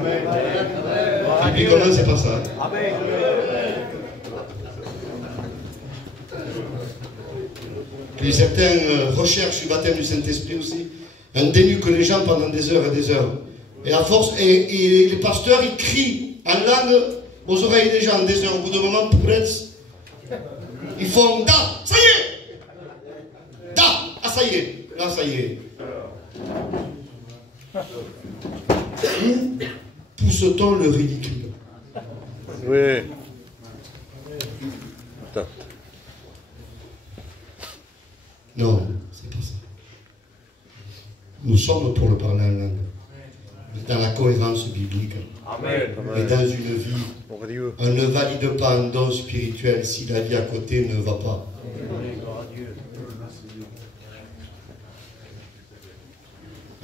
Et puis comment c'est pas ça. Hein. Puis certains recherchent du baptême du Saint-Esprit aussi. Un dénuque les gens pendant des heures et des heures. Et à force, et les pasteurs, ils crient en langue aux oreilles des gens des heures. Au bout d'un moment, ils font da, ça y est. Da, ah ça y est. Là, ça y est. Où pousse-t-on le ridicule? Oui. Non, c'est pas ça. Nous sommes pour le parler en langue. Dans la cohérence biblique. Amen. Mais dans une vie, on ne valide pas un don spirituel si la vie à côté ne va pas.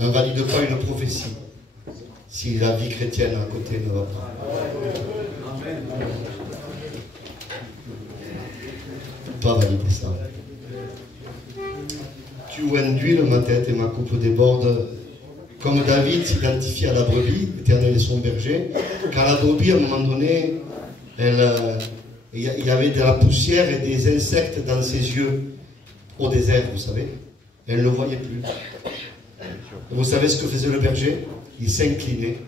On ne valide pas une prophétie si la vie chrétienne à côté ne va pas. Pas valider ça. Tu induis ma tête et ma coupe déborde. Comme David s'identifie à la brebis, l'Éternel est son berger, quand la brebis, à un moment donné, il y avait de la poussière et des insectes dans ses yeux au désert, vous savez. Elle ne le voyait plus. Vous savez ce que faisait le berger? Il s'inclinait.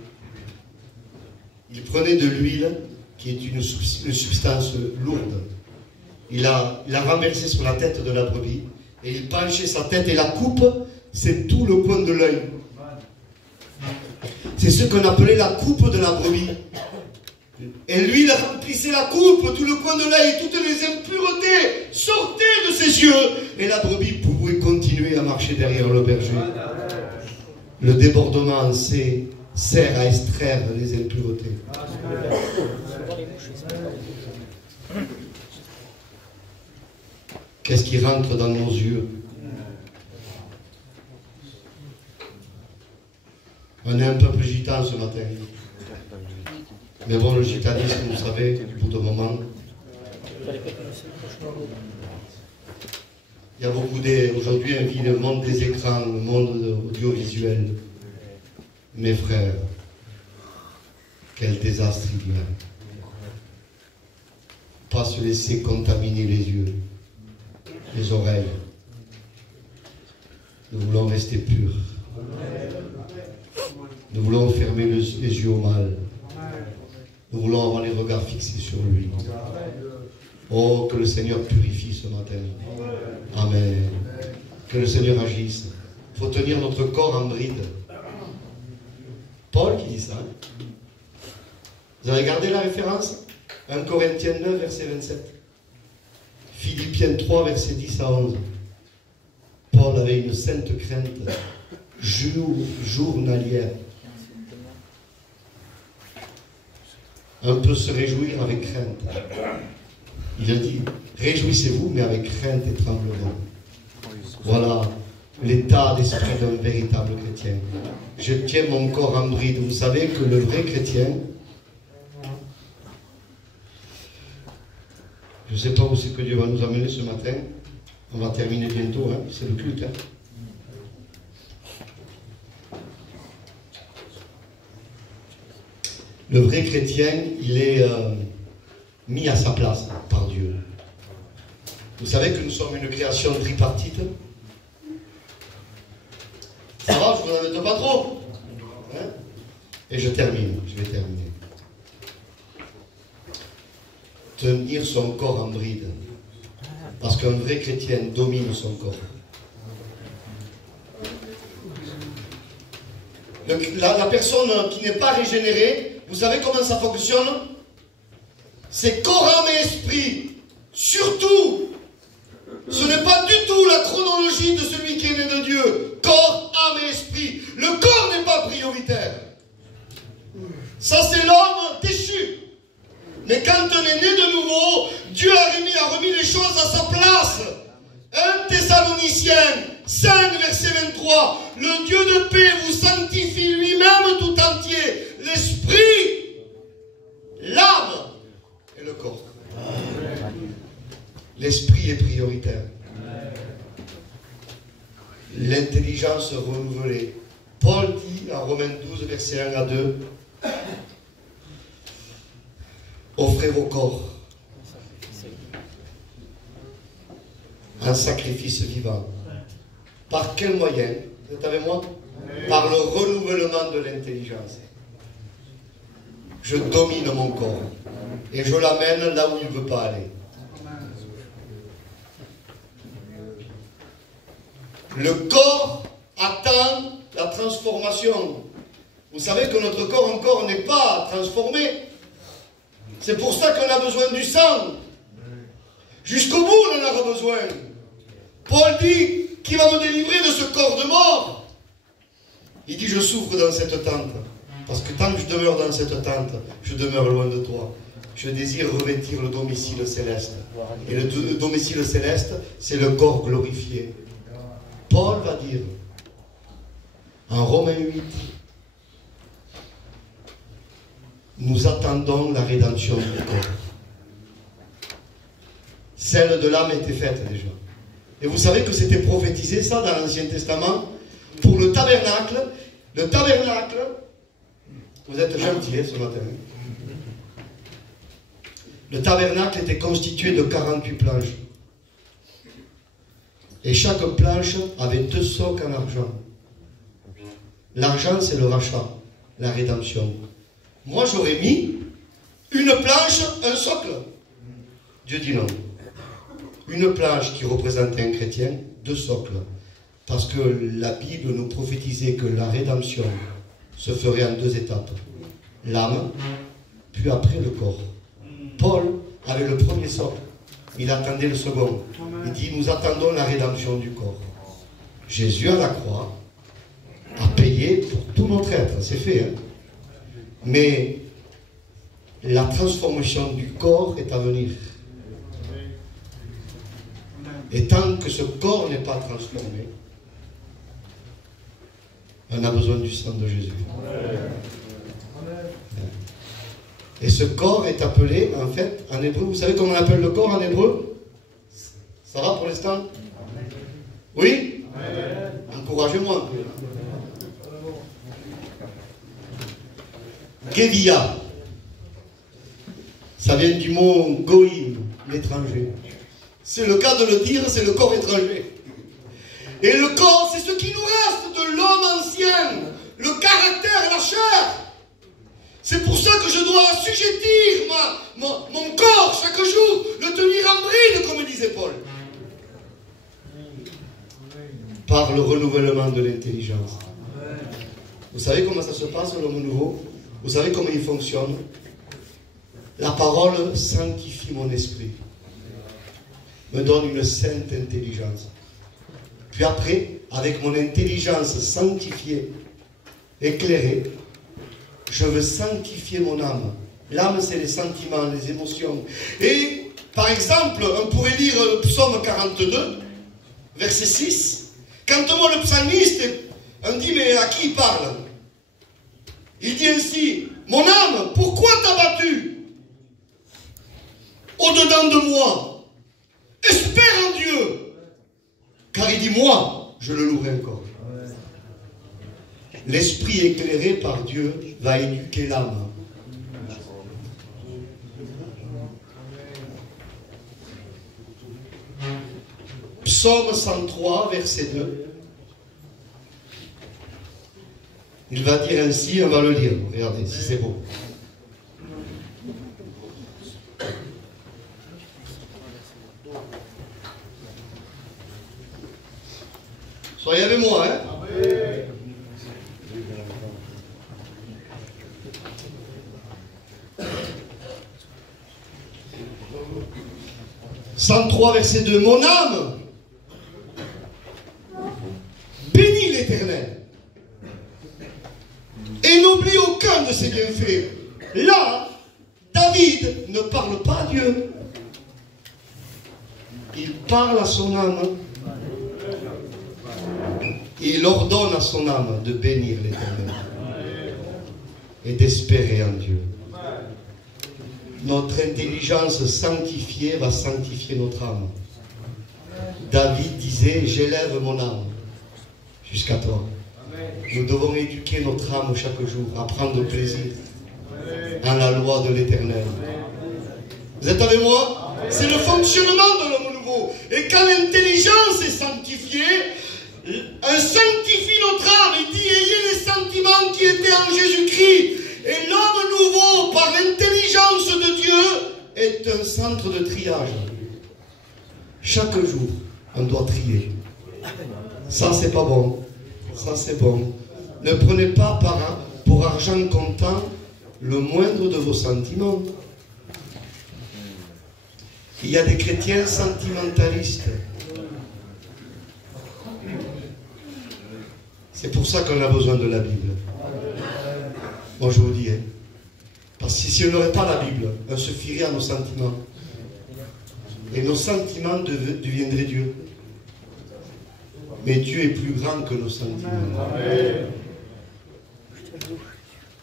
Il prenait de l'huile, qui est une substance lourde. Il a renversé sur la tête de la brebis, et il penchait sa tête, et la coupe, c'est tout le coin de l'œil. C'est ce qu'on appelait la coupe de la brebis. Et lui, il remplissait la coupe, tout le coin de l'œil, toutes les impuretés sortaient de ses yeux. Et la brebis pouvait continuer à marcher derrière le berger. Le débordement sert à extraire les impuretés. Qu'est-ce qui rentre dans nos yeux? On est un peuple gitan ce matin. Mais bon, le gitanisme, vous savez, au bout d'un moment, il y a beaucoup aujourd'hui, on vit le monde des écrans, le monde audiovisuel. Mes frères, quel désastre il y a. Pas se laisser contaminer les yeux, les oreilles. Nous voulons rester purs. Nous voulons fermer les yeux au mal. Nous voulons avoir les regards fixés sur lui. Oh, que le Seigneur purifie ce matin. Amen. Que le Seigneur agisse. Il faut tenir notre corps en bride. Paul qui dit ça. Vous avez gardé la référence? 1 Corinthiens 9, verset 27. Philippiens 3, verset 10 à 11. Paul avait une sainte crainte journalière. On peut se réjouir avec crainte. Il a dit, réjouissez-vous, mais avec crainte et tremblement. Voilà l'état d'esprit d'un véritable chrétien. Je tiens mon corps en bride. Vous savez que le vrai chrétien, je ne sais pas où c'est que Dieu va nous amener ce matin. On va terminer bientôt, hein. C'est le culte. Hein. Le vrai chrétien, il est mis à sa place par Dieu. Vous savez que nous sommes une création tripartite. Ça va, je vous en mets pas trop. Hein? Et je vais terminer. Tenir son corps en bride. Parce qu'un vrai chrétien domine son corps. La personne qui n'est pas régénérée, vous savez comment ça fonctionne? C'est corps, âme et esprit. Surtout, ce n'est pas du tout la chronologie de celui qui est né de Dieu. Corps, âme et esprit. Le corps n'est pas prioritaire. Ça, c'est l'homme déchu. Mais quand on est né de nouveau, Dieu a remis les choses à sa place. 1 Thessaloniciens 5, verset 23. Le Dieu de paix vous sanctifie lui-même tout entier. L'esprit, l'âme et le corps. L'esprit est prioritaire. L'intelligence renouvelée. Paul dit en Romains 12, verset 1 à 2. Offrez vos corps un sacrifice vivant. Par quel moyen? Vous êtes avec moi? Par le renouvellement de l'intelligence. Je domine mon corps et je l'amène là où il ne veut pas aller. Le corps attend la transformation. Vous savez que notre corps encore n'est pas transformé. C'est pour ça qu'on a besoin du sang. Jusqu'au bout, on en aura besoin. Paul dit, qui va me délivrer de ce corps de mort? Il dit, je souffre dans cette tente. Parce que tant que je demeure dans cette tente, je demeure loin de toi. Je désire revêtir le domicile céleste. Et le domicile céleste, c'est le corps glorifié. Paul va dire, en Romains 8, nous attendons la rédemption du corps. Celle de l'âme était faite déjà. Et vous savez que c'était prophétisé ça dans l'Ancien Testament pour le tabernacle. Le tabernacle, vous êtes gentils ce matin. Le tabernacle était constitué de 48 planches. Et chaque planche avait 2 socs en argent. L'argent, c'est le rachat, la rédemption. Moi, j'aurais mis une planche, un socle. Dieu dit non. Une planche qui représentait un chrétien, 2 socles. Parce que la Bible nous prophétisait que la rédemption se ferait en 2 étapes. L'âme, puis après le corps. Paul avait le premier socle. Il attendait le second. Il dit, nous attendons la rédemption du corps. Jésus à la croix a payé payé pour tout notre être, c'est fait. Hein. Mais la transformation du corps est à venir. Et tant que ce corps n'est pas transformé, on a besoin du sang de Jésus. Et ce corps est appelé, en fait, en hébreu, vous savez comment on appelle le corps en hébreu? Ça va pour l'instant? Oui? Encouragez-moi un peu. Gevia. Ça vient du mot goïm, l'étranger. C'est le cas de le dire, c'est le corps étranger. Et le corps, c'est ce qui nous reste de l'homme ancien, le caractère et la chair. C'est pour ça que je dois assujettir mon corps chaque jour, le tenir en bride, comme disait Paul. Par le renouvellement de l'intelligence. Vous savez comment ça se passe, l'homme nouveau? Vous savez comment il fonctionne? La parole sanctifie mon esprit, me donne une sainte intelligence. Puis après, avec mon intelligence sanctifiée, éclairée, je veux sanctifier mon âme. L'âme, c'est les sentiments, les émotions. Et, par exemple, on pourrait lire le psaume 42, verset 6. Quand moi, le psalmiste, on dit, mais à qui il parle? Il dit ainsi, mon âme, pourquoi t'as battu au-dedans de moi? Espère en Dieu. Car il dit, moi, je le louerai encore. L'esprit éclairé par Dieu va éduquer l'âme. Psaume 103, verset 2. Il va dire ainsi, on va le lire. Regardez, si c'est beau. Soyez avec moi, hein? Amen. 103, verset 2. Mon âme bénit l'Éternel et n'oublie aucun de ses bienfaits. Là, David ne parle pas à Dieu. Il parle à son âme. Il ordonne à son âme de bénir l'Éternel et d'espérer en Dieu. Notre intelligence sanctifiée va sanctifier notre âme. David disait, j'élève mon âme jusqu'à toi. Nous devons éduquer notre âme chaque jour, apprendre plaisir en la loi de l'Éternel. Vous êtes avec moi? C'est le fonctionnement de l'homme nouveau. Et quand l'intelligence est sanctifiée, on sanctifie notre âme. Il dit, ayez les sentiments qui étaient en Jésus-Christ. Et l'homme nouveau, par l'intelligence de Dieu, est un centre de triage. Chaque jour, on doit trier. Ça, c'est pas bon. Ça, c'est bon. Ne prenez pas pour argent comptant le moindre de vos sentiments. Il y a des chrétiens sentimentalistes. C'est pour ça qu'on a besoin de la Bible. Moi, je vous dis, hein, parce que si on n'aurait pas la Bible, on se fierait à nos sentiments. Et nos sentiments deviendraient Dieu. Mais Dieu est plus grand que nos sentiments.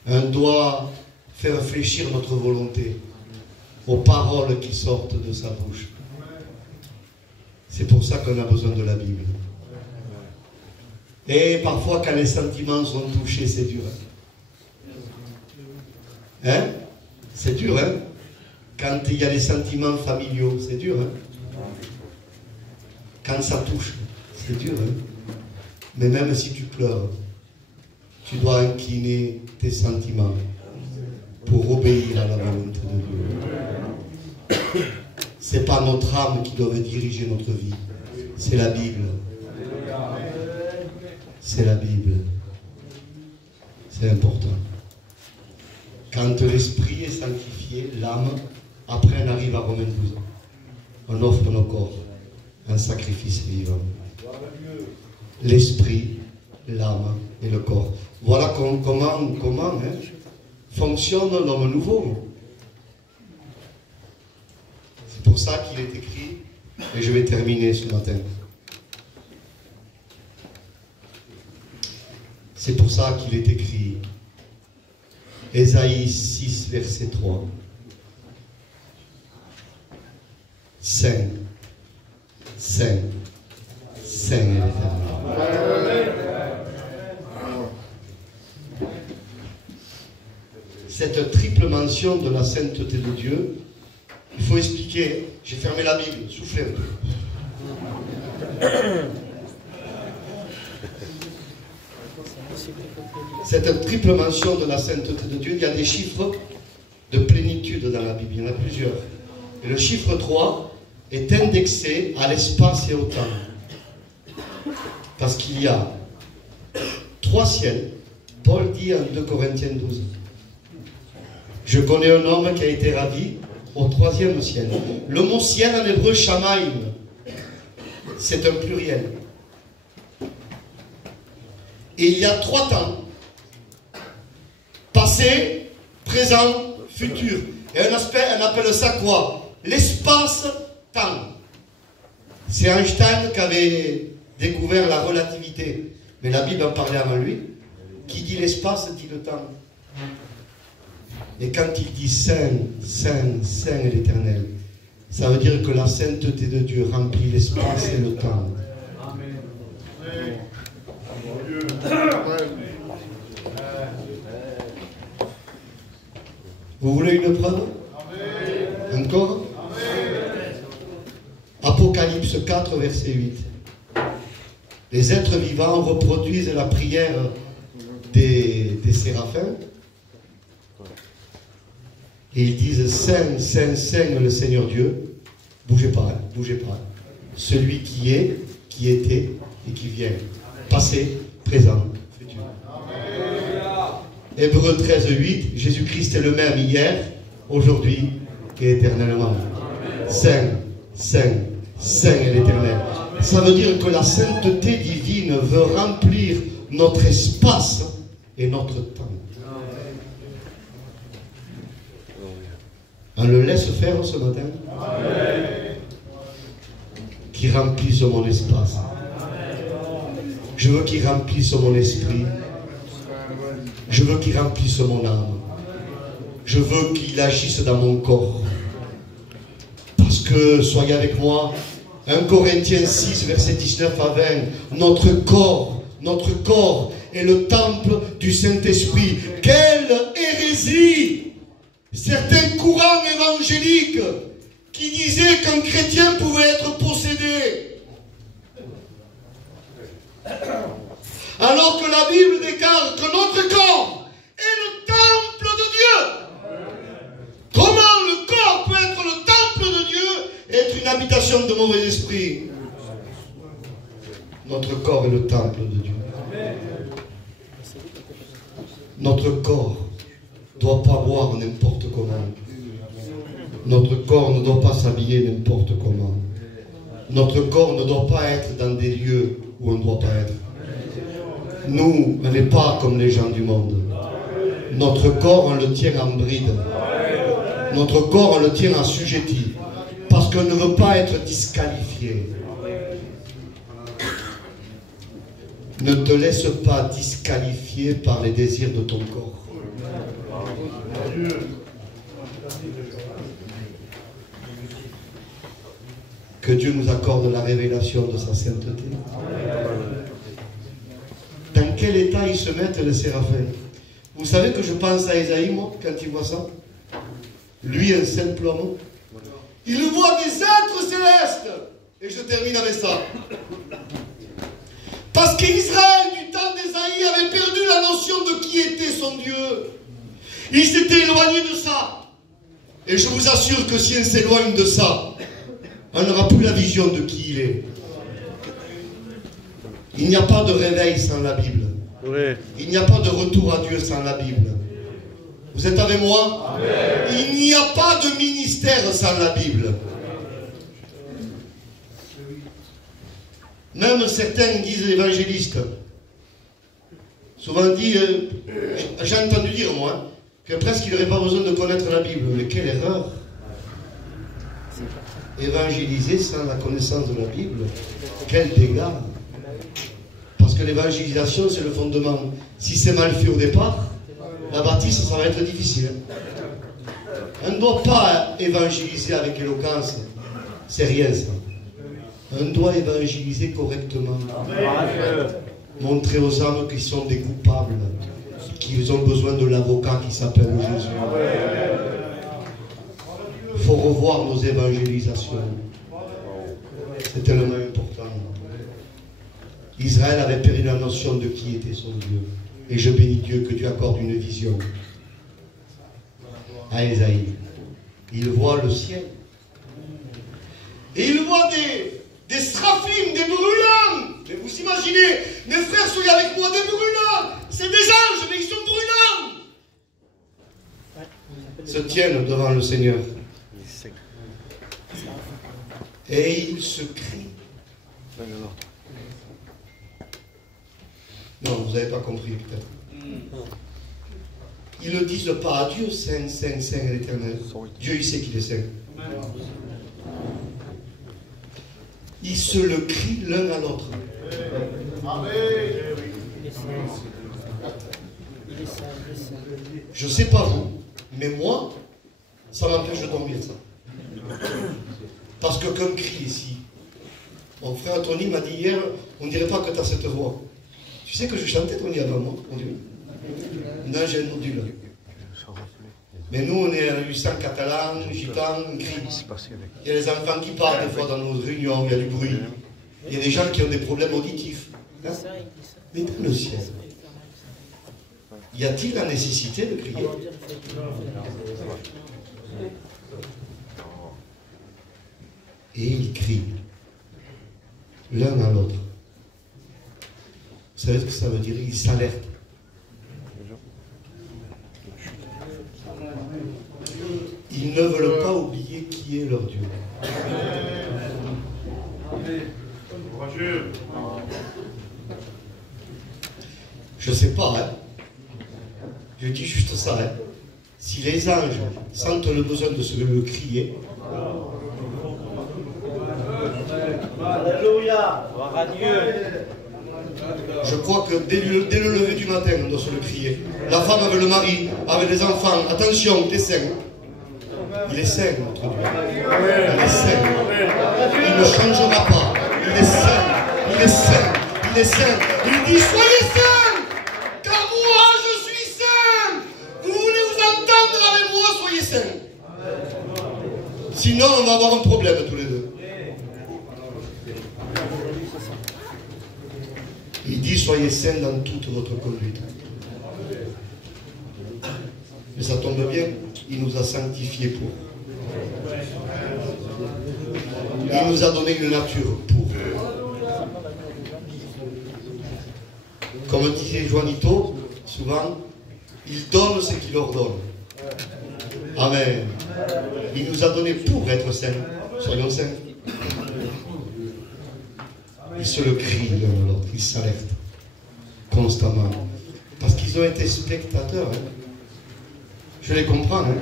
On doit faire fléchir notre volonté aux paroles qui sortent de sa bouche. C'est pour ça qu'on a besoin de la Bible. Et parfois, quand les sentiments sont touchés, c'est dur. Hein? C'est dur, hein? Quand il y a les sentiments familiaux, c'est dur, hein? Quand ça touche, c'est dur, hein? Mais même si tu pleures, tu dois incliner tes sentiments pour obéir à la volonté de Dieu. C'est pas notre âme qui doit diriger notre vie, c'est la Bible. C'est la Bible. C'est important. Quand l'esprit est sanctifié, l'âme, après on arrive à Romains 12. On offre nos corps, un sacrifice vivant. L'esprit, l'âme et le corps. Voilà comment fonctionne l'homme nouveau. C'est pour ça qu'il est écrit, et je vais terminer ce matin. C'est pour ça qu'il est écrit, Ésaïe 6, verset 3. Saint, Saint, Saint est l'Éternel. Cette triple mention de la sainteté de Dieu, il faut expliquer. J'ai fermé la Bible, soufflez un peu. Cette triple mention de la sainteté de Dieu, il y a des chiffres de plénitude dans la Bible, il y en a plusieurs. Et le chiffre 3 est indexé à l'espace et au temps. Parce qu'il y a 3 ciels. Paul dit en 2 Corinthiens 12. Je connais un homme qui a été ravi au 3e ciel. Le mot ciel en hébreu, shamaim, c'est un pluriel. Et il y a 3 temps. Passé, présent, futur. Et on appelle ça quoi? L'espace-temps. C'est Einstein qui avait découvert la relativité. Mais la Bible en parlait avant lui. Qui dit l'espace dit le temps. Et quand il dit Saint, Saint, Saint est l'Éternel, ça veut dire que la sainteté de Dieu remplit l'espace et le temps. Vous voulez une preuve? Encore? Apocalypse 4, verset 8. Les êtres vivants reproduisent la prière des séraphins. Et ils disent Saint, Saint, Saint le Seigneur Dieu. Bougez pas, hein, bougez pas. Celui qui est, qui était et qui vient. Passé, présent, futur. Hébreux 13, 8. Jésus-Christ est le même hier, aujourd'hui et éternellement. Saint, Saint, Saint est l'Éternel. Ça veut dire que la sainteté divine veut remplir notre espace et notre temps. On le laisse faire ce matin. Qu'il remplisse mon espace. Je veux qu'il remplisse mon esprit. Je veux qu'il remplisse mon âme. Je veux qu'il agisse dans mon corps. Parce que, soyez avec moi, 1 Corinthiens 6, verset 19 à 20, notre corps est le temple du Saint-Esprit. Quelle hérésie! Certains courants évangéliques qui disaient qu'un chrétien pouvait être possédé. Alors que la Bible déclare que notre corps est le temple de Dieu. Comment le corps peut être le temple de Dieu et être une habitation de mauvais esprit? Notre corps est le temple de Dieu. Notre corps ne doit pas boire n'importe comment. Notre corps ne doit pas s'habiller n'importe comment. Notre corps ne doit pas être dans des lieux où on ne doit pas être. Nous, on n'est pas comme les gens du monde. Notre corps, on le tient en bride. Notre corps, on le tient assujetti. Parce qu'on ne veut pas être disqualifié. Ne te laisse pas disqualifier par les désirs de ton corps. Que Dieu nous accorde la révélation de sa sainteté. Dans quel état ils se mettent les séraphins? Vous savez que je pense à Ésaïe, moi, quand il voit ça. Lui, un simple homme. Il voit des êtres célestes. Et je termine avec ça. Parce qu'Israël, du temps d'Ésaïe, avait perdu la notion de qui était son Dieu. Il s'était éloigné de ça. Et je vous assure que si on s'éloigne de ça, on n'aura plus la vision de qui il est. Il n'y a pas de réveil sans la Bible. Oui. Il n'y a pas de retour à Dieu sans la Bible. Vous êtes avec moi? Amen. Il n'y a pas de ministère sans la Bible. Même certains disent évangélistes. Souvent dit, j'ai entendu dire moi, que presque il n'aurait pas besoin de connaître la Bible. Mais quelle erreur! Évangéliser sans la connaissance de la Bible, quel dégât! Parce que l'évangélisation, c'est le fondement. Si c'est mal fait au départ, la bâtisse, ça va être difficile. On ne doit pas évangéliser avec éloquence. C'est rien, ça. On doit évangéliser correctement. Montrer aux âmes qu'ils sont des coupables, qu'ils ont besoin de l'avocat qui s'appelle Jésus. Il faut revoir nos évangélisations. C'est tellement important. Israël avait perdu la notion de qui était son Dieu. Et je bénis Dieu que Dieu accorde une vision à Ésaïe. Il voit le ciel. Et il voit des seraphim, des brûlants. Mais vous imaginez, mes frères, soyez avec moi, des brûlants. C'est des anges, mais ils sont brûlants. Se tiennent devant le Seigneur. Et ils se crient. Non, vous n'avez pas compris peut-être. Ils ne disent pas à Dieu, Saint, Saint, Saint est l'Éternel. Dieu, il sait qu'il est Saint. Ils se le crient l'un à l'autre. Je ne sais pas vous, mais moi, ça m'empêche de dormir, ça. Parce que comme cri ici, mon frère Tony m'a dit hier, on ne dirait pas que tu as cette voix. Tu sais que je chantais Tony avant moi, on dit oui. Non, j'ai un nodule. Mais nous, on est à l'USAN catalan, gitan, on crie. Il y a les enfants qui parlent des fois dans nos réunions, il y a du bruit. Il y a des gens qui ont des problèmes auditifs. Hein? Mais dans le ciel, y a-t-il la nécessité de crier? Et ils crient l'un à l'autre. Vous savez ce que ça veut dire? Ils s'alertent. Ils ne veulent pas oublier qui est leur Dieu. Je ne sais pas, hein. Je dis juste ça, hein. Si les anges sentent le besoin de se le crier, Alléluia, gloire à Dieu. je crois que dès le lever du matin, on doit se le crier. La femme avec le mari, avec les enfants, attention, t'es saint. Il est saint, notre Dieu. Il est saint. Il ne changera pas. Il est saint. Il est saint. Il est saint. Il dit, soyez saints, car moi je suis saint. Vous voulez vous entendre avec moi, soyez saints. Sinon, on va avoir un problème tous les deux. Il dit, soyez saints dans toute votre conduite. Mais ça tombe bien, il nous a sanctifiés pour. Il nous a donné une nature pour. Comme disait Juanito, souvent, il donne ce qu'il ordonne. Amen. Il nous a donné pour être saints. Soyons saints. Ils se le crient l'un à l'autre, ils s'alertent constamment. Parce qu'ils ont été spectateurs. Hein. Je les comprends. Hein.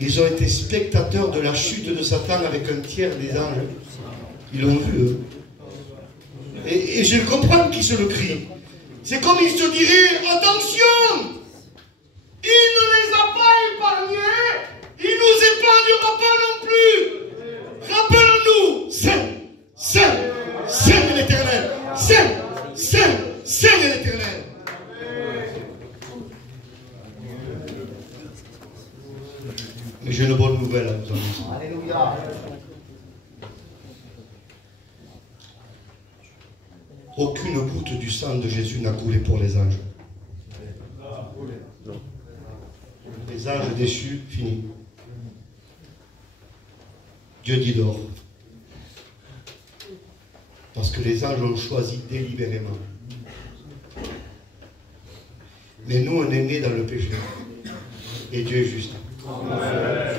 Ils ont été spectateurs de la chute de Satan avec un tiers des anges. Ils l'ont vu, eux. Et je comprends qu'ils se le crient. C'est comme ils se diraient, attention, il ne les a pas épargnés, il ne nous épargnera pas non plus. Rappelons-nous, Saint, Saint, Saint de l'Éternel, Saint, Saint, Saint de l'Éternel. Mais j'ai une bonne nouvelle à vous annoncer. Alléluia. Aucune goutte du sang de Jésus n'a coulé pour les anges. Les anges déçus, fini. Dieu dit dehors. Parce que les anges ont choisi délibérément. Mais nous, on est nés dans le péché. Et Dieu est juste. Amen.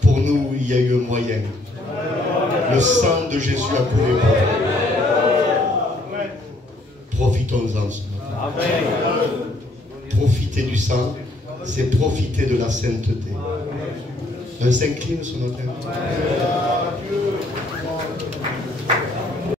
Pour nous, il y a eu un moyen. Le sang de Jésus a coulé pour nous. Profitons-en ce matin. Profiter du sang, c'est profiter de la sainteté. On s'incline ce matin.